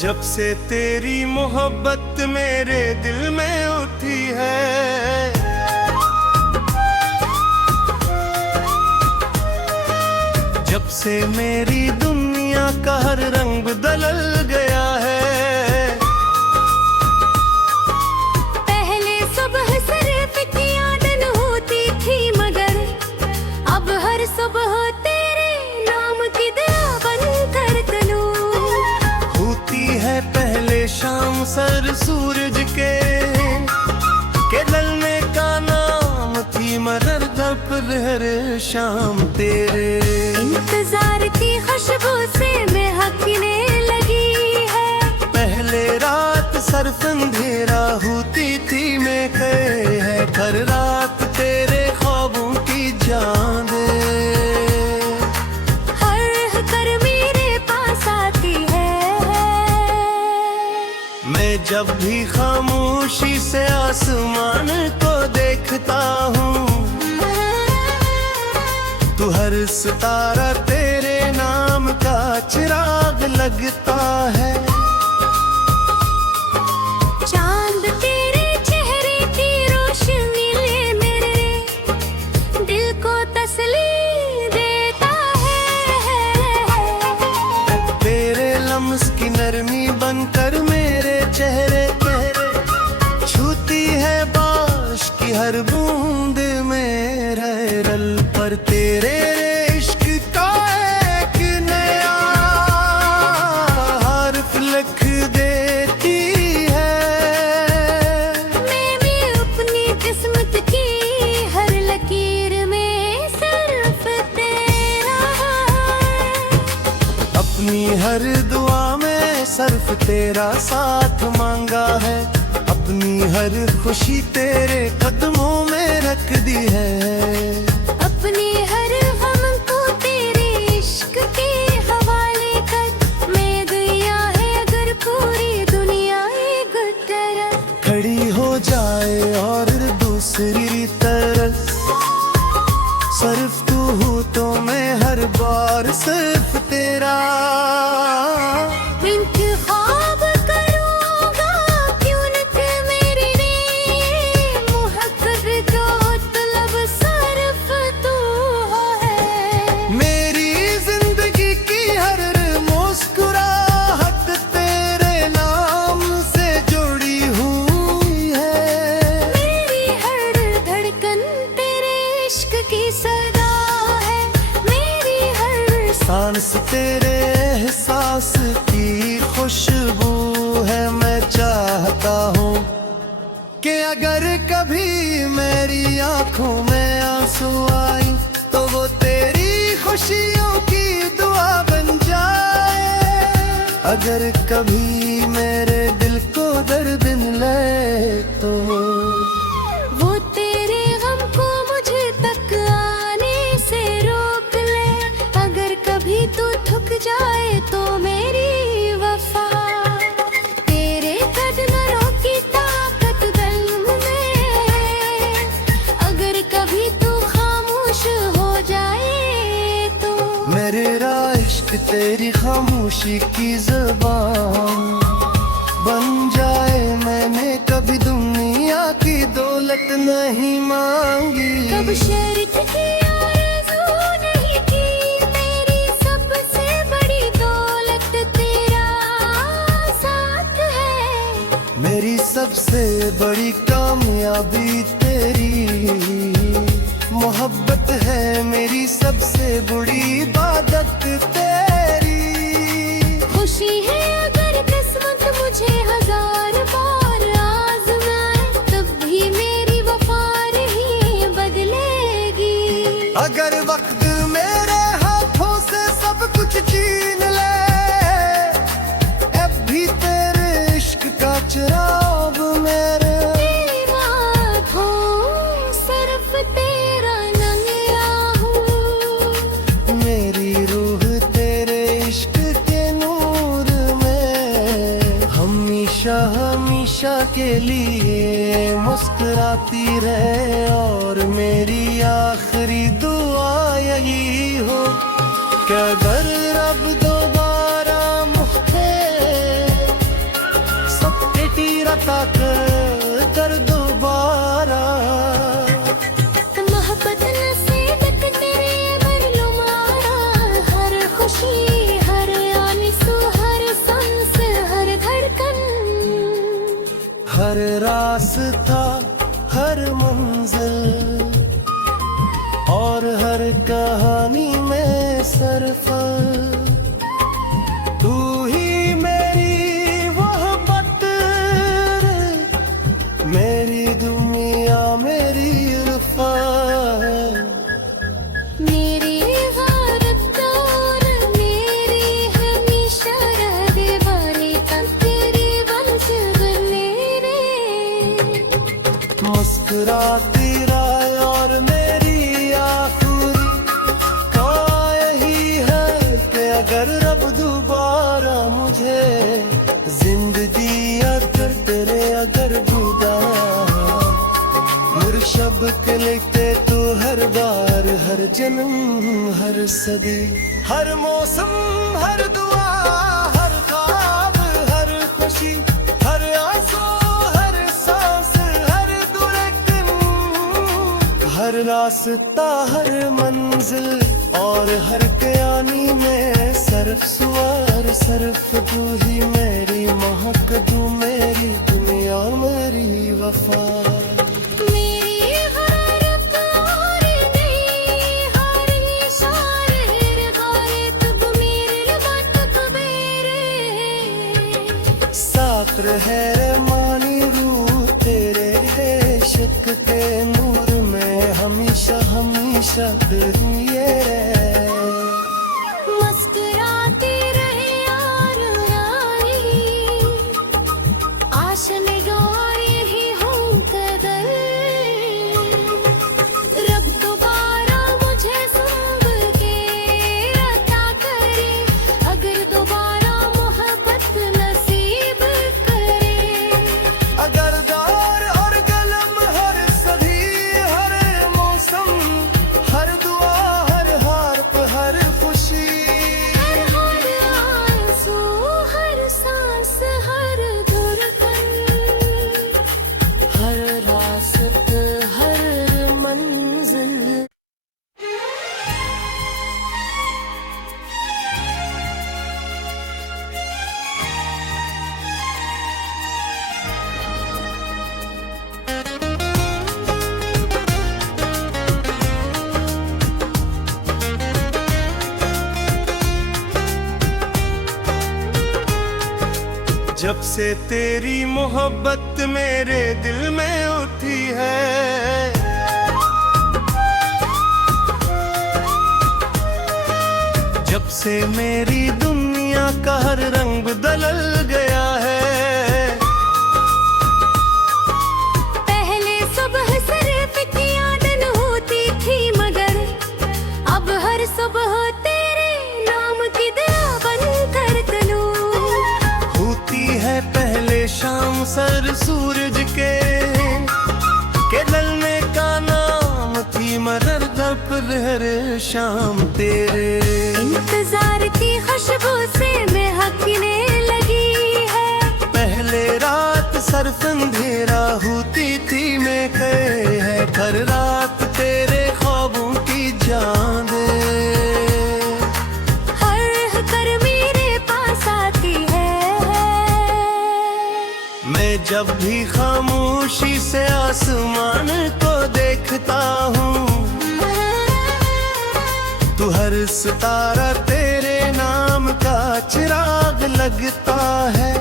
जब से तेरी मोहब्बत मेरे दिल में उठी है, जब से मेरी दुनिया का हर रंग बदल गया है। पहले सुबह सिर्फ की आदत होती थी, मगर अब हर सुबह तेरे नाम की दुआ बनकर तलूं। होती है पहले शाम सर सूरज के ढलने का नाम थी, मगर दोपहर शाम तेरे इंतजार की खुशबू से महकने लगी है। पहले रात सर्फ अंधेरा होती थी, मैं कहे है हर रात तेरे ख्वाबों की जान दे। हर कर मेरे पास आती है। मैं जब भी खामोशी से आसमान को देखता हूँ, तू हर सितारा तेरे नाम का चिराग लगता है। चांद तेरे चेहरे की रोशनी ले मेरे दिल को तसल्ली देता है। तेरे लम्स की नरमी बनकर मेरे चेहरे छूती है बारिश की हर बूंद में रल पर तेरे इश्क का एक नया हर्फ लिख देती है। मैं भी अपनी किस्मत की हर लकीर में सिर्फ तेरा है। अपनी हर दुआ में सिर्फ तेरा साथ मांगा है, अपनी हर खुशी तेरे कदमों में रख दी है। अपनी हर गम को तेरे इश्क के हवाले कर, मैं गया है अगर पूरी दुनिया एक तरफ खड़ी हो जाए और दूसरी तरफ सिर्फ तू हो तो मैं हर बार सिर्फ तेरा इंतखाब करूंगा। क्यों न कि मेरे लिए मुहब्बत दो तलब सिर्फ तू है। मेरी जिंदगी की हर मुस्कुराहट तेरे नाम से जुड़ी हुई है। मेरी हर धड़कन तेरे इश्क की सदा है। मेरी हर सांस तेरे एहसास की खुशबू है। मैं चाहता हूँ कि अगर कभी मेरी आंखों में आंसू आई, तो वो तेरी खुशियों की दुआ बन जाए। अगर कभी मेरे दिल को दर्द मिले तो वो तेरे गम को मुझे तक आने से रोक ले। अगर कभी तू थक जाए तो मेरी वफा तेरे कदमों की ताकत दिल में। अगर कभी तू खामोश हो जाए तो मेरा इश्क तेरी खामोशी की ज़बान बन जाए। मैंने कभी दुनिया की दौलत नहीं मांगी, कब शर्त की आरज़ू नहीं की। मेरी सबसे बड़ी दौलत तेरा साथ है। मेरी सबसे बड़ी कामयाबी तेरी मोहब्बत है। मेरी सबसे बड़ी इबादत तेरी खुशी है अगर किस्मत मुझे हजार बार आज़माए, तब भी मेरी वफा नहीं बदलेगी। अगर वक्त मेरे हाथों से सब कुछ छीन ले, अब भी तेरे इश्क का चिराग मेरे सिर्फ तेरा नंगा हूँ। मेरी रूह तेरे इश्क के नूर में हमेशा हमेशा के लिए मुस्कुराती रहे। और मेरी आखिरी दुआ यही हो कि अगर रब दोबारा मुझे अता कर दोबारा। मोहब्बत नसीबत तेरे बर लुमारा, हर खुशी हर आनिसू हर सांस हर धड़कन, हर रास्ता हर मंजिल और हर कहानी में सरफल, तू ही मेरी वहबत, मेरी दुनिया मेरी उल्फत। मेरी भारत और मेरी हमेशा रहने वाली तेरी वंश मेरे। मुस्कुराती राय और मेरी आखिरी का यही है कि अगर रब दोबारा मुझे जिंदगी अगर तेरे अगर बुदा मुर्शब के लिखते तो हर बार हर जन्म हर सदी, हर मौसम हर दुआ हर ख्वाब हर खुशी हर आंसू हर सांस हर धड़कन, हर रास्ता हर मंजिल और हर कहानी में सरफ सुवार सरफ, तू ही मेरी महक तू मेरी दुनिया मेरी वफा। मेरी भारत और मेरी हर इशारे गाए तब मेरे बात कबेरे। सात्र है मानी रूह तेरे इश्क के नूर में हमेशा हमेशा ये रहे। मुस्कुराती रहे यार आई, आश निगाह यही हूँ कदर, रब दोबारा मुझे ज़िंदगी के अता करे, अगर दोबारा मोहब्बत नसीब करे। अगर दौर और कलम हर सदी हर मौसम हर दुआ हर हार्प हर खुशी, हर आंसू हर सांस हर धड़कन, हर रास्ते हर मंजिल। जब से तेरी मोहब्बत मेरे दिल में उठी है, जब से मेरी दुनिया का हर रंग बदल गया है। पहले सुबह सिर्फ की आदत होती थी, मगर अब हर सुबह तेरे नाम की दुआ बनकर तलूं। होती है पहले शाम सर सूरज के ढलने का नाम थी मगर दोपहर शाम तेरे इंतजार की खुशबू से महकने लगी है। पहले रात सरफ अंधेरा होती थी मैं कहे है हर रात तेरे ख्वाबों की जान दे, हर कर मेरे पास आती है। मैं जब भी खामोशी से आसमान को देखता हूँ, तू हर सितारा तेरे नाम का चिराग लगता है।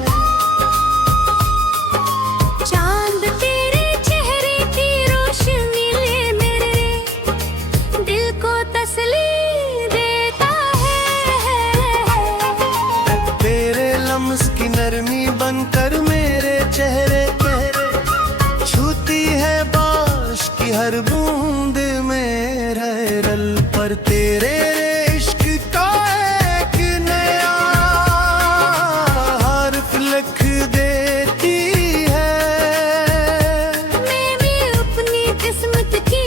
चांद तेरे चेहरे की रोशनी ले मेरे दिल को तसल्ली देता है। तेरे लम्स की नरमी बनकर मेरे चेहरे छूती है बारिश की हर बूंद में रल पर तेरे इश्क का एक नया हर्फ लिख देती है। मैं भी अपनी किस्मत की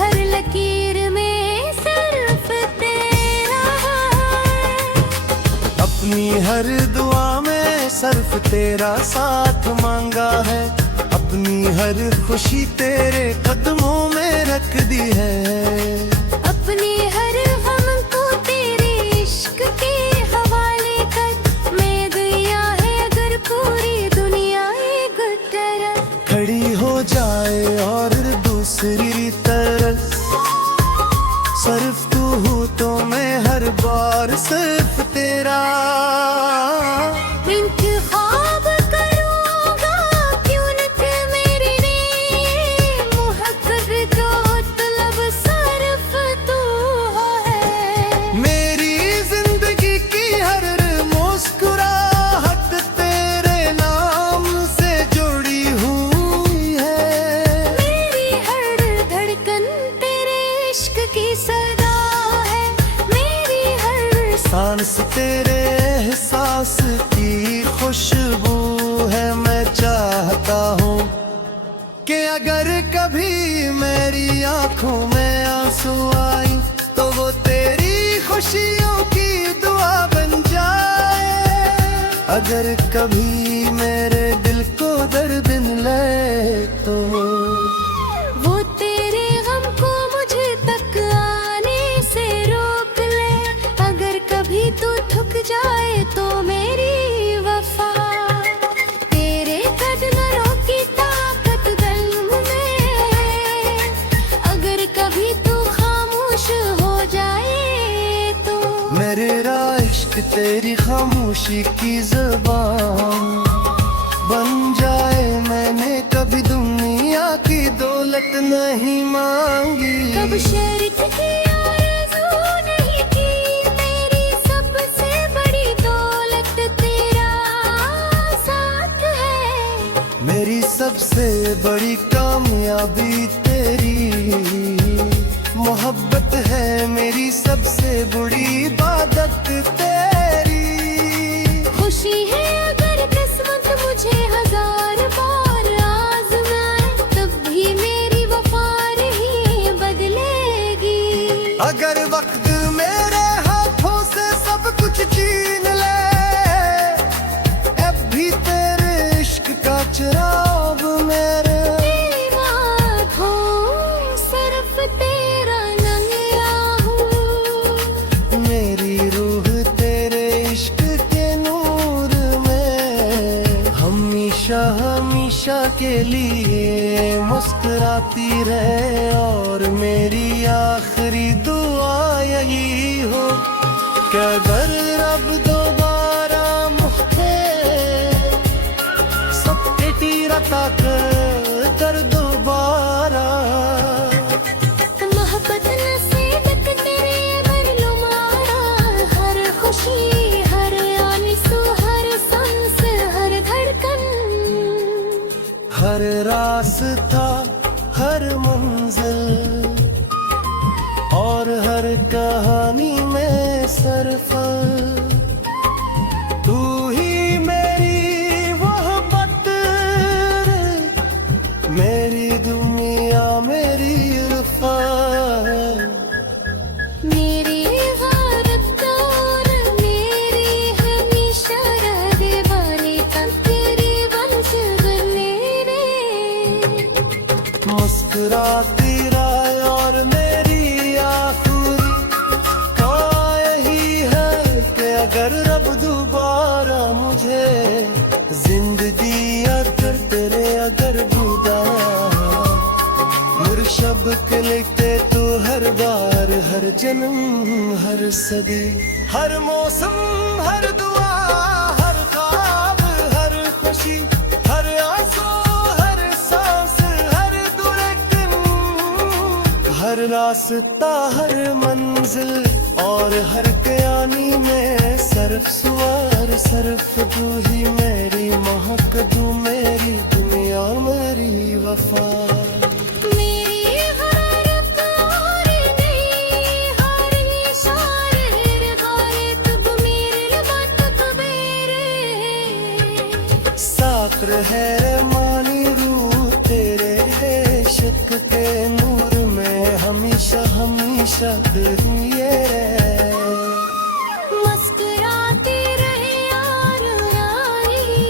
हर लकीर में सिर्फ तेरा है। अपनी हर दुआ में सर्फ सिर्फ तेरा साथ मांगा है, अपनी हर खुशी तेरे कदमों में रख दी है। अपने हर गम को तेरे इश्क के हवाले कर, मैं गया है अगर पूरी दुनिया एक तरफ खड़ी हो जाए और दूसरी तरफ सिर्फ तू हूँ तो मैं हर बार सिर्फ तेरा इंतखाब करूंगा, क्यों न कि मेरे लिए मुहब्बत दो तलब सिर्फ तू है। मेरी जिंदगी की हर मुस्कुराहट तेरे नाम से जुड़ी हुई है। मेरी हर धड़कन तेरे इश्क की सदा है, मेरी हर सांस तेरे एहसास की खुशबू है। मैं चाहता हूँ कि अगर कभी मेरी आंखों में आंसू आई तो वो तेरी खुशियों की दुआ बन जाए। अगर कभी मेरे दिल को दर्द मिले तो वो तेरे गम को मुझे तक आने से रोक ले। अगर कभी तू थक जाए तो मेरी वफा तेरे कदमों की ताकत दिल में। अगर कभी तू खामोश हो जाए तो मेरे इश्क तेरी खामोशी की ज़बान बन जाए। मैंने कभी दुनिया की दौलत नहीं मांगी, कब शर्त की आरज़ू नहीं की। मेरी सबसे बड़ी दौलत तेरा साथ है, मेरी सबसे बड़ी कामयाबी तेरी मोहब्बत है। मेरी सबसे बड़ी इबादत तेरी खुशी है अगर किस्मत मुझे हजार बार आज़माए, तब भी मेरी वफा नहीं बदलेगी। अगर वक्त मेरे हाथों से सब कुछ छीन ले, अब भी तेरे इश्क का चिराग मेरे सिर्फ तेरा नंगा हूँ। मेरी रूह तेरे इश्क के नूर में हमेशा हमेशा के लिए मुस्कुराती रहे। और मेरी आखिरी दुआ यही हो कि अगर रब दोबारा मुझे सब तीरता कर दोबारा मोहब्बत नसीबत तेरे बरलुमारा, हर खुशी हर आंसू हर सांस हर धड़कन, हर रास्ता हर मंजिल और हर कहानी में सरफल तू ही मेरी मोहब्बत, मेरी दुनिया मेरी इरफा। मेरी गारत और मेरी हमेशा रहने वाली तेरी बंश मेरे। मुस्कुराती राय और मेरी आखिरी का यही है कि अगर रब दोबारा मुझे जिंदगी अगर तेरे अगर बुदा मुर्शब के लिखते तो हर बार हर जन्म हर सदी हर मौसम हर दुआ हर ख्वाब हर खुशी हर आंसू हर सांस हर धड़कन हर रास्ता हर मंजिल और हर कयानी में सिर्फ सुवार सिर्फ तू ही मेरी महक तू मेरी दुनिया मेरी वफा। मेरी हरकत और नहीं हर इशारे गाए तब मेरे बात कबीरे। साक्र है मानी रूह तेरे इश्क के नूर में हमेशा हमेशा ये मुस्कुराती रहे यार राही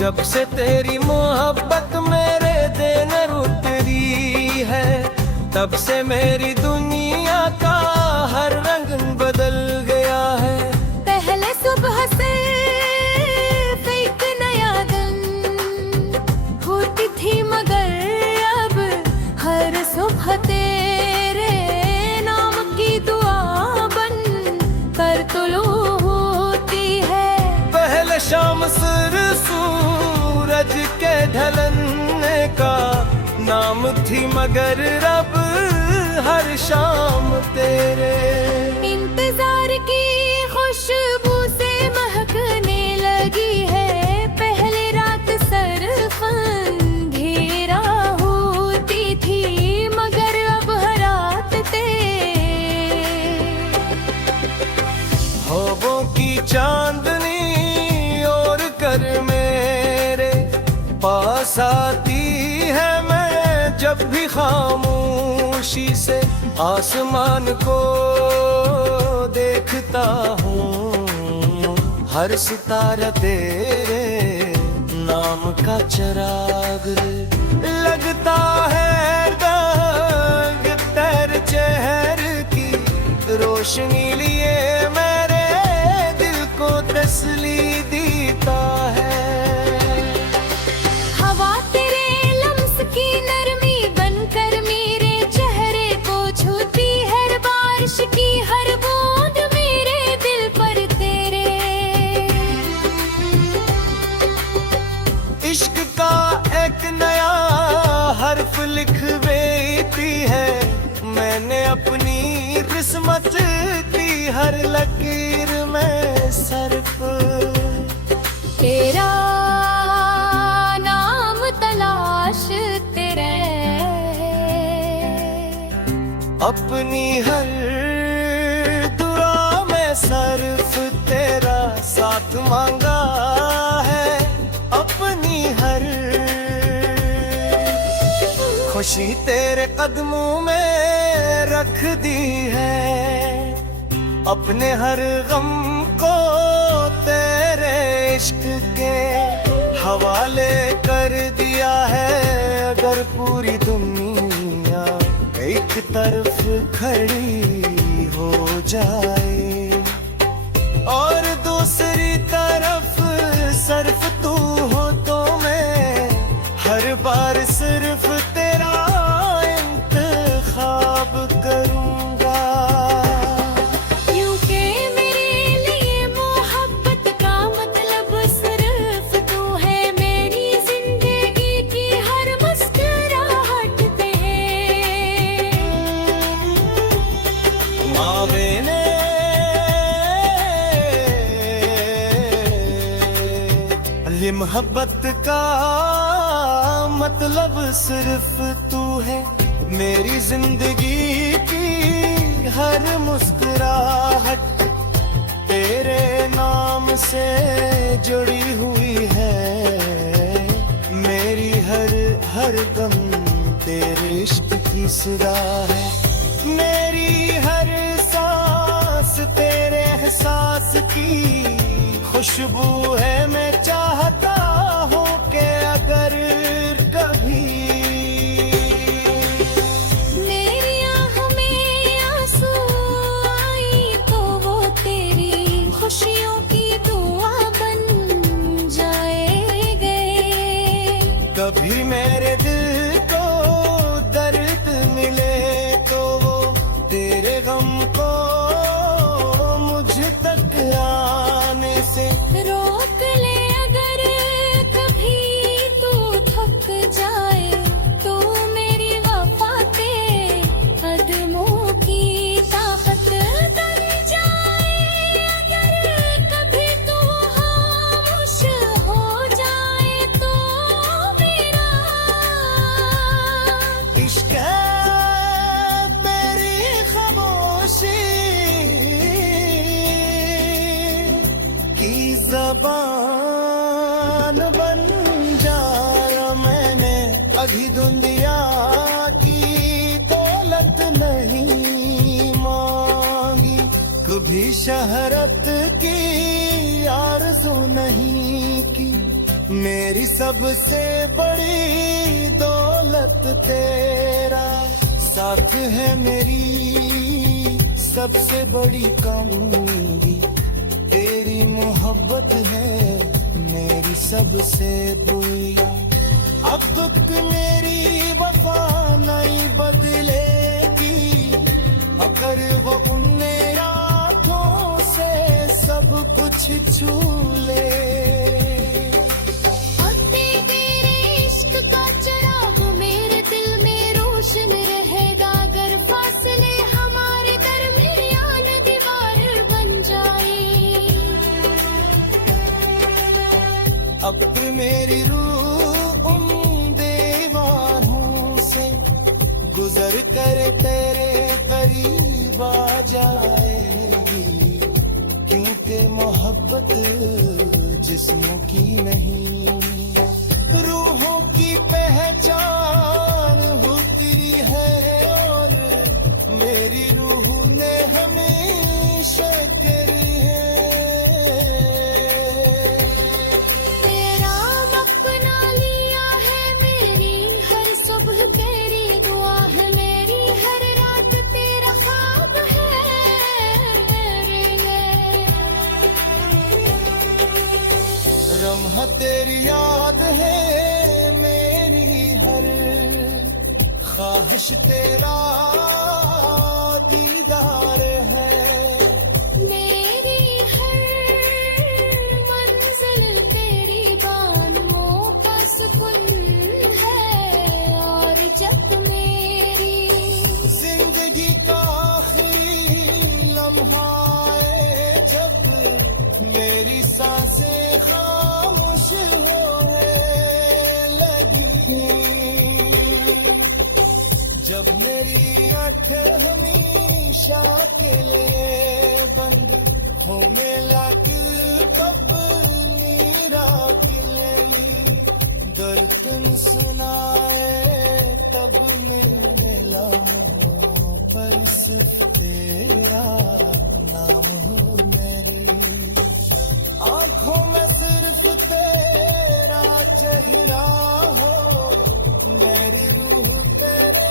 जब से तेरी मोहब्बत मेरे दिन उतरी है, तब से मेरी दुनिया का हर रंग बदल गया है। पहले सुबह से एक नया दिन होती थी, मगर अब हर सुबह तेरे नाम की दुआ बन कर तुलू होती है। पहले शाम सिर सूरज के ढलने का नाम थी, मगर अब हर शाम तेरे इंतजार की खुशबू से महकने लगी है। पहले रात सरफ अंधेरा होती थी, मगर अब हर रात ख्वाबों की चांदनी और कर मेरे पास आती है। मैं जब भी खामोशी से आसमान को देखता हूँ, हर सितारा तेरे नाम का चिराग लगता है। दाग तेरे चेहरे की रोशनी लिए मेरे दिल को तसली देता है। हवा तेरे लम्स की नरमी बनकर मेरे चेहरे को छूती है। बारिश की हर बूंद मेरे दिल पर तेरे इश्क का एक नया हर्फ लिख देती है। मैंने अपनी किस्मत की हर लकीर में सर्फ तेरा नाम तलाश तेरे अपनी हर दुआ में सर्फ तेरा साथ मांगा है। अपनी हर खुशी तेरे कदमों में रख दी है। अपने हर गम को तेरे इश्क के हवाले कर दिया है। अगर पूरी दुनिया एक तरफ खड़ी हो जाए और दूसरी तरफ सिर्फ तू हो, तो मैं हर बार सिर्फ तेरा इंतखाब करूंगा। यूं के मेरे लिए मोहब्बत का मतलब सिर्फ तू है। मेरी जिंदगी की हर मुस्कुराहट पे मैंने ये मोहब्बत का मतलब सिर्फ तू है। मेरी जिंदगी की हर मुस्कुराहट तेरे नाम से जुड़ी हुई है। मेरी हर दम तेरे इश्क की सदा है। मेरी हर सांस तेरे एहसास की खुशबू है। मैं चाहता हूँ कि अगर कभी मेरी आँखों में आंसू आई तो वो तेरी खुशियों की दुआ बन जाएंगे। कभी मेरे दिल को दर्द मिले तो वो तेरे गम को मुझ तक आने से रोक ले। अगर कभी तू थक जाए तो मेरी वफा के कदमों की ताकत कर जाए। अगर कभी तू खामोश हो जाए तो मेरा इश्क है तेरी खामोशी की जबान बन जा। मैंने अभी दुनिया की दौलत नहीं मांगी, कभी शहरत की आरज़ू नहीं की। मेरी सबसे बड़ी दौलत तेरा साथ है, मेरी सबसे बड़ी कमी तेरी मोहब्बत है, मेरी सबसे बुरी। अब दुख मेरी वफा नहीं बदलेगी, अगर वो उन्ने आँखों से सब कुछ छू ले। अब मेरी रूह उन दीवारों से गुजर कर तेरे करीब आ जाएगी, क्योंकि मोहब्बत जिस्मों की नहीं, रूहों की पहचान होती है, और मेरी रूह ने हमेशा तेरी है। लम्हा तेरी याद है, मेरी हर ख्वाहिश तेरा दीदार है, मेरी हर मंजिल तेरी बानों का सुकून है। और जब मेरी जिंदगी का आखिरी लम्हा आए, जब मेरी सांसें जब मेरी आँखें हमेशा के लिए बंद होने लगी, तब मेरा किले दर्द सुनाए, तब मेरे लम्हों पर सिर्फ तेरा नाम हो, मेरी आँखों में सिर्फ तेरा चेहरा हो, मेरी रूह तेरे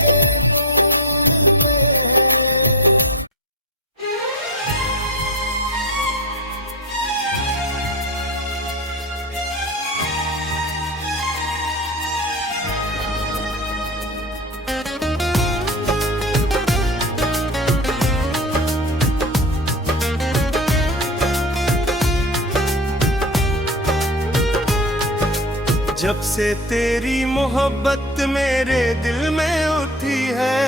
के नूर में। जब से तेरी मोहब्बत मेरे दिल में उठी है,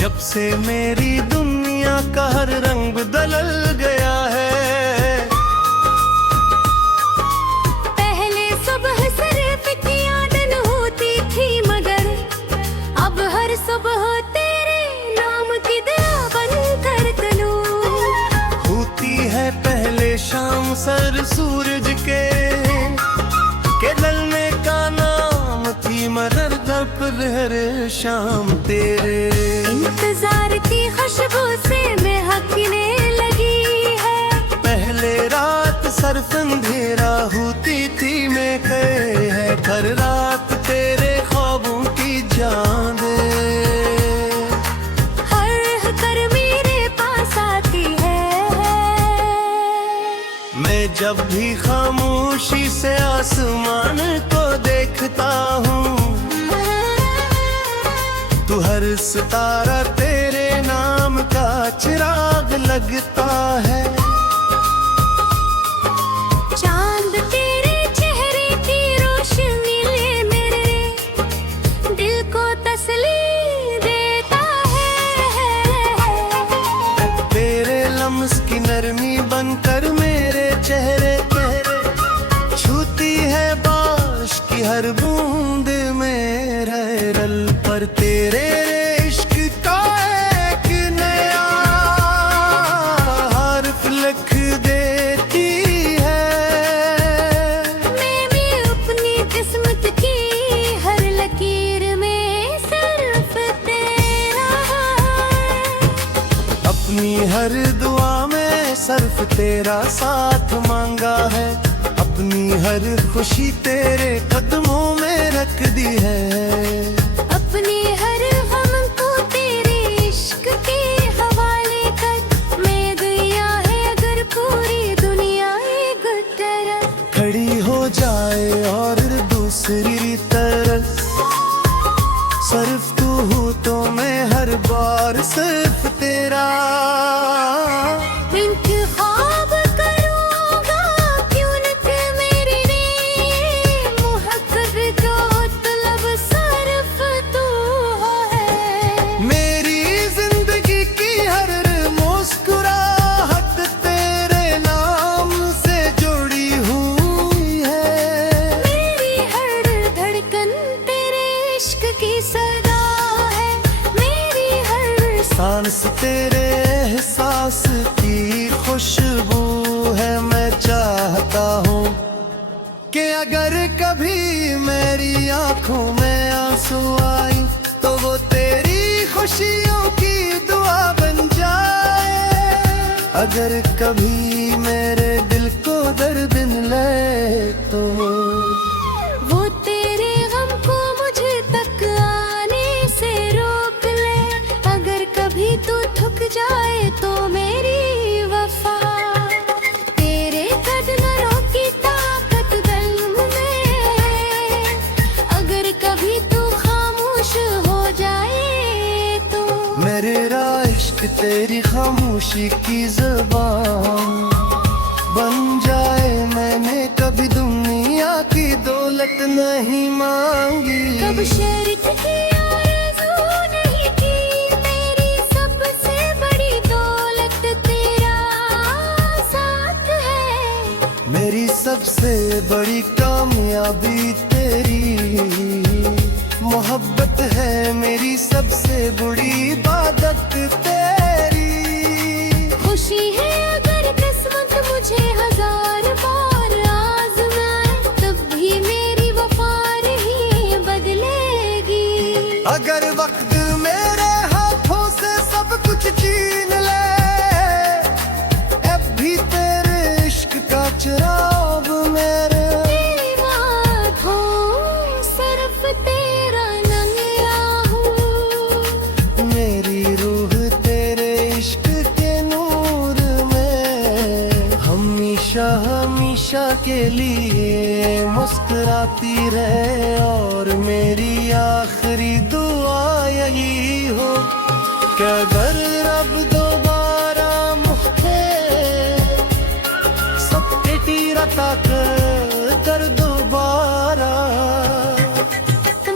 जब से मेरी दुनिया का हर रंग बदल गया है। पहले सुबह सिर्फ यादन होती थी, मगर अब हर सुबह तेरे नाम की दुआ बनकर तलूं होती है। पहले शाम सर सूरज के ढलने का नाम थी, मगर दोपहर शाम तेरे इंतजार की खुशबू से महकने लगी है। पहले रात सर्फ अंधेरा होती थी, मैं कहे है हर रात तेरे ख्वाबों की जान दे, हर कर मेरे पास आती है। मैं जब भी खामोशी से आसमान को देखता हूँ, तू हर सितारा तेरे नाम का चिराग लगता है। चांद तेरे चेहरे की रोशनी ले मेरे दिल को तसल्ली देता है। तेरे लम्स की नरमी बनकर मेरे चेहरे छूती है, बारिश की हर बूंद में रल पर तेरे इश्क का एक नया हर्फ लिख देती है। मैं भी अपनी किस्मत की हर लकीर में सिर्फ तेरा हर दुआ में सिर्फ तेरा साथ मांगा है, अपनी हर खुशी तेरे कदमों में रख दी है। अपने हर गम को तेरे इश्क के हवाले कर, मैं गया है अगर पूरी दुनिया एक तरफ खड़ी हो जाए और दूसरी तरफ सिर्फ तू हूँ तो मैं हर बार सिर्फ तेरा इंतखाब करूंगा, क्यों न कि मेरे लिए मुहब्बत जो तलब सिर्फ तू है। मेरी जिंदगी की हर मुस्कुराहट तेरे नाम से जुड़ी हुई है। मेरी हर धड़कन तेरे इश्क की सदा है, मेरी हर सांस तेरे एहसास की खुशबू है। मैं चाहता हूँ कि अगर कभी मेरी आंखों में आंसू आई तो वो तेरी खुशियों की दुआ बन जाए। अगर कभी मेरे दिल को दर्द मिले तो वो तेरे गम को मुझे तक आने से रोक ले। अगर कभी तू थक जाए तो मेरी वफा तेरे कदमों की ताकत दिल में। अगर कभी तू खामोश हो जाए तो मेरा इश्क तेरी खामोशी की ज़बान बन जाए। मैंने कभी दुनिया की दौलत नहीं मांगी, कब शर्त की आरज़ू नहीं की, मेरी सबसे बड़ी दौलत तेरा साथ है। मेरी सबसे बड़ी कामयाबी तेरी मोहब्बत है। मेरी सबसे बड़ी इबादत तेरी खुशी है अगर किस्मत मुझे हजार बार आज़माए, तब भी मेरी वफा नहीं बदलेगी। अगर वक्त मेरे हाथों से सब कुछ छीन ले, अब भी तेरे इश्क का चिराग मेरे तेरी आँखों सिर्फ तेरा नंगा हूँ, मेरी रूह तेरे इश्क के नूर में हमेशा हमेशा के लिए मुस्कुराती रहे। और मेरी आखिरी दुआ यही हो कि अगर रब दोबारा मुझे सब तीरता कर दोबारा।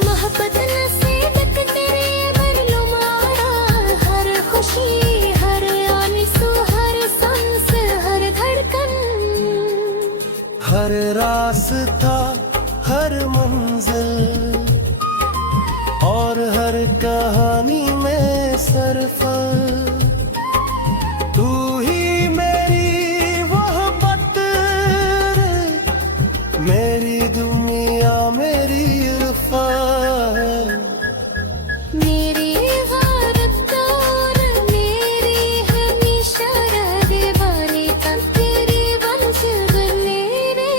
मोहब्बत नसीबत तेरे बरलुमारा, हर खुशी हर आंसू हर सांस हर धड़कन, हर रास्ता हर मंजिल और हर कहानी में सरफल तू ही मेरी मोहब्बत रे, मेरी दुनिया मेरी इरफा। मेरी गारत और मेरी हमेशा रहने वाली तब तेरी वंश बने रे।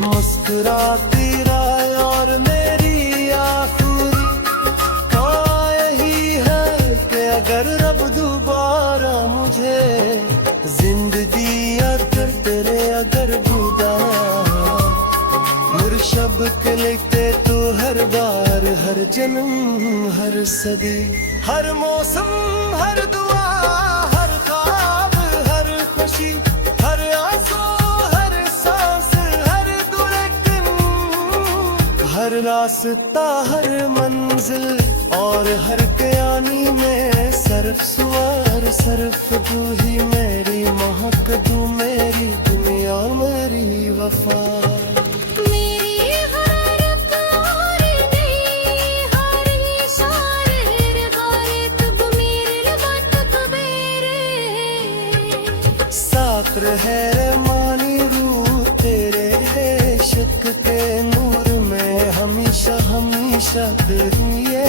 मुस्कुराती राय और मेरी आखिरी दुआ यही है कि अगर रब दोबारा मुझे जिंदगी अगर तेरे अगर खुदा मुर्शब के लिखते तो हर बार हर जन्म हर सदी हर मौसम हर दुआ हर ख्वाब हर खुशी हर आंसू हर सांस हर धड़कन हर रास्ता हर मंजिल और हर कयानी में सिर्फ सुवार सिर्फ तू ही मेरी महक तू मेरी दुनिया मेरी वफा। मेरी हर रब और नहीं हर इशारे गारे तब मेरे बात कबेरे। साथ रहे मानी रूह तेरे इश्क के नूर में हमेशा हमेशा तेरी ये